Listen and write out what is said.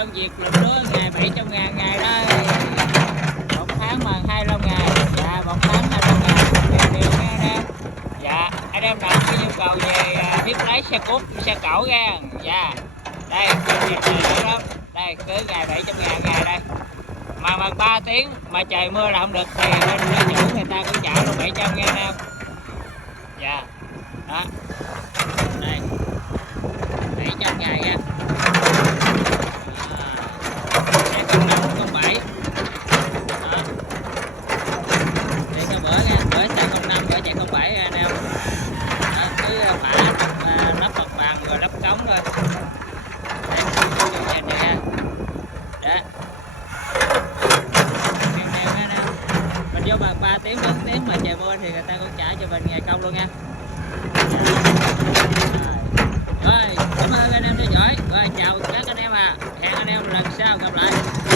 đơn việc lần nữa ngày 700.000 ngày đây, một tháng mà 25 ngày, dạ một tháng 25 ngày đều nha anh em. Dạ anh em nào có nhu cầu về thiết lấy xe cút xe cẩu ra, dạ đây việc lắm đây, cứ ngày 700.000 ngày đây, mà 3 tiếng mà trời mưa là không được thì bên chủ người ta cũng trả luôn 700 nha anh em. Dạ đó đây 700 ngày nha. Xe 05 07 đó, để cho bữa nha, bữa xe 05 bữa chạy 07 anh em. Đó, cứ phá lắp mặt bằng rồi lắp cống thôi. Đây nè đó, mình vô bằng 3 tiếng 4 tiếng mà trời mưa thì người ta cũng trả cho mình ngày công luôn nha. Rồi cảm ơn anh em theo dõi, rồi chào các anh em, hẹn anh em lần sau gặp lại.